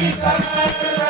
Happy birthday.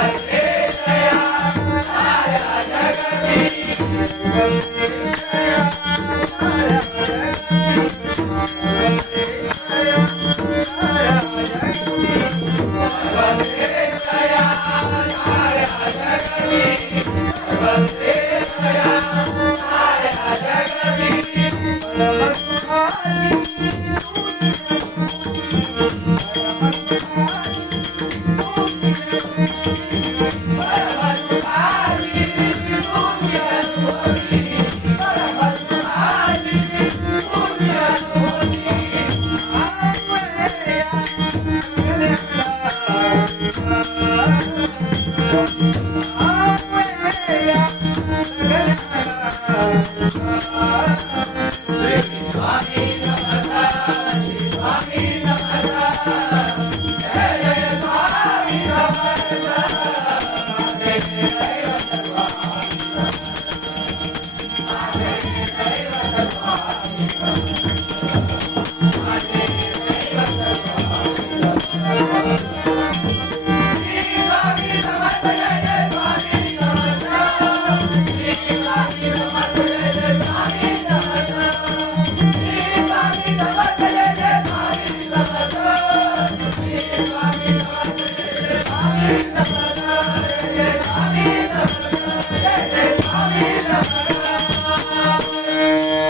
Jagathi